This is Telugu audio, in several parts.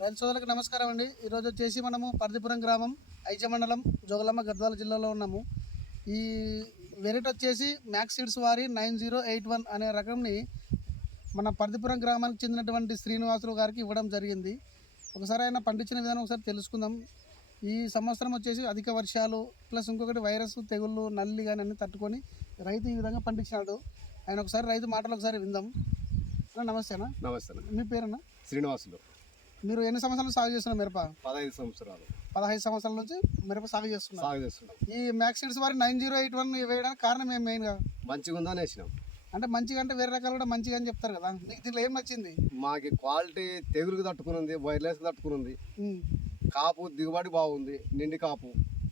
రైతు సోదరులకు నమస్కారం అండి. ఈరోజు వచ్చేసి మనము పర్దిపురం గ్రామం ఐజ మండలం జోగులాంబ గద్వాల జిల్లాలో ఉన్నాము. ఈ వెరైటీ వచ్చేసి మ్యాక్స్ సీడ్స్ వారి 9081 అనే రకంని మన పర్దిపురం గ్రామానికి చెందినటువంటి శ్రీనివాసులు గారికి ఇవ్వడం జరిగింది. ఒకసారి ఆయన పండించిన విధానం ఒకసారి తెలుసుకుందాం. ఈ సంవత్సరం వచ్చేసి అధిక వర్షాలు ప్లస్ ఇంకొకటి వైరస్ తెగుళ్ళు నల్లి కానీ అన్ని తట్టుకొని రైతు ఈ విధంగా పండించినాడు. ఆయన ఒకసారి రైతు మాటలు ఒకసారి విందాం. నమస్తే అన్న. నమస్తే. మీ పేరన్నా? శ్రీనివాసులు. మీరు ఎన్ని సంవత్సరాలు సాగు చేస్తున్నారు మిరప? 15 సంవత్సరాలు. 15 సంవత్సరాల నుంచి మిరప సాగు చేస్తున్నారు. ఈ మ్యాక్స్ సీడ్స్ వారి 9081 వేయడానికి కారణం ఏం మెయిన్గా? మంచిగా ఉందని వేసినాం. అంటే మంచిగా అంటే వేరే రకాలు కూడా మంచిగా అని చెప్తారు కదా, మీకు దీంట్లో ఏం నచ్చింది? మాకు క్వాలిటీ తెగులుకి తట్టుకునింది, వైర్లెస్ తట్టుకునింది, కాపు దిగుబడి బాగుంది, నిండి కాపు.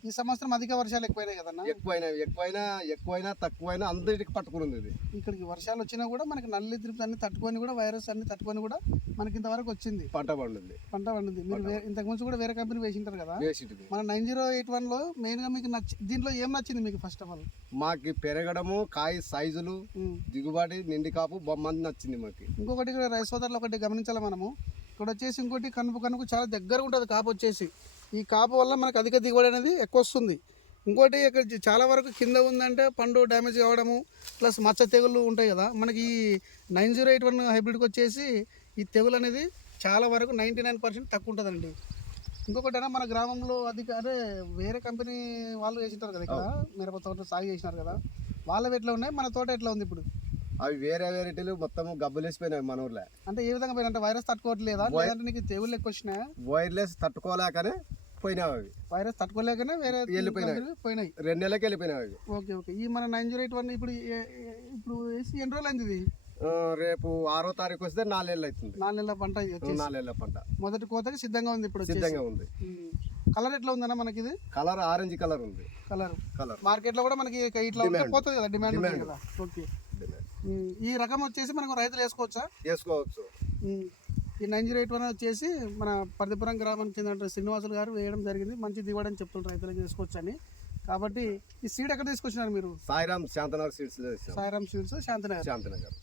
ఈ సంవత్సరం అధిక వర్షాలు ఎక్కువైనాయి కదన్నా? ఎక్కువైనా తక్కువైనా అందరికి పట్టుకునింది. ఇది ఇక్కడికి వర్షాలు వచ్చినా కూడా మనకి నల్లి త్రిప్స్ అన్ని తట్టుకొని కూడా వైరస్ అన్ని తట్టుకొని కూడా మనకి ఇంతవరకు వచ్చింది, పంట పండింది. మీరు ఇంతకు ముందు కూడా వేరే కంపెనీ వేసింటారు కదా. మన 9081లో మెయిన్గా మీకు దీంట్లో ఏం నచ్చింది మీకు? ఫస్ట్ ఆఫ్ ఆల్ మాకు పెరగడము, కాయ సైజులు, దిగుబడి, నిండి కాపు బొమ్మంది నచ్చింది మాకు. ఇంకొకటి ఇక్కడ రైతు సోదరులు ఒకటి గమనించాలి మనము. ఇక్కడ వచ్చేసి ఇంకోటి కనుపు చాలా దగ్గర ఉంటుంది కాపు వచ్చేసి. ఈ కాపు వల్ల మనకు అధిక దిగుబడి అనేది ఎక్కువ వస్తుంది. ఇంకోటి ఇక్కడ చాలా వరకు కింద ఉందంటే పండు డ్యామేజ్ కావడము ప్లస్ మచ్చ తెగులు ఉంటాయి కదా. మనకి ఈ 9081 హైబ్రిడ్కి వచ్చేసి ఈ తెగులు అనేది చాలా వరకు 99% తక్కువ ఉంటుందండి. ఇంకొకటి అయినా మన గ్రామంలో అదే వేరే కంపెనీ వాళ్ళు వేసింటారు కదా, ఇక్కడ మిరప తోట సాగు చేసినారు కదా, వాళ్ళవి ఎట్లా ఉన్నాయి, మన తోట ఎట్లా ఉంది ఇప్పుడు? అవి వేరే వెరైటీలు మొత్తం గబ్బులేసిపోయినాయి మన ఊర్లో. అంటే ఏ విధంగా పోయినా? అంటే వైరస్ తట్టుకోవట్లేదా, లేదంటే నీకు తెగులు ఎక్కువ వచ్చినాయా? వైర్లెస్ తట్టుకోలేకనే పోయినావు. అవి వైరస్ తట్టుకోలేకనే వేరే పోయినాయి. 2 నెలలకి వెళ్ళిపోయినావు అవి. ఓకే. ఈ మన 9081 ఇప్పుడు వేసి ఎన్ని రోజులు అయింది? రేపు 6వ తారీఖు వస్తే 4 నెలలు అవుతుంది. 4 నెలల పంట. 4 నెలల పంట మొదటి కోతకి సిద్ధంగా ఉంది. ఇప్పుడు సిద్ధంగా ఉంది. కలర్ ఎట్లా ఉందన్న మనకి? ఇది కలర్ ఆరెంజ్ కలర్ ఉంది. కలర్ మార్కెట్ లో కూడా మనకి ఇట్లా పోతుంది కదా, డిమాండ్ కదా. ఓకే. ఈ రకం వచ్చేసి మనకు రైతులు వేసుకోవచ్చు. ఈ 9081 వచ్చేసి మన పర్దిపురం గ్రామానికి చెందిన శ్రీనివాసులు గారు వేయడం జరిగింది. మంచి దిగుబడి అని చెప్తున్నారు, రైతులకు చేసుకోవచ్చు అని. కాబట్టి ఈ సీడ్ ఎక్కడ తీసుకొచ్చినారు మీరు? సాయిరామ్ శాంతనగర్ సీడ్స్. శాంతనగర్.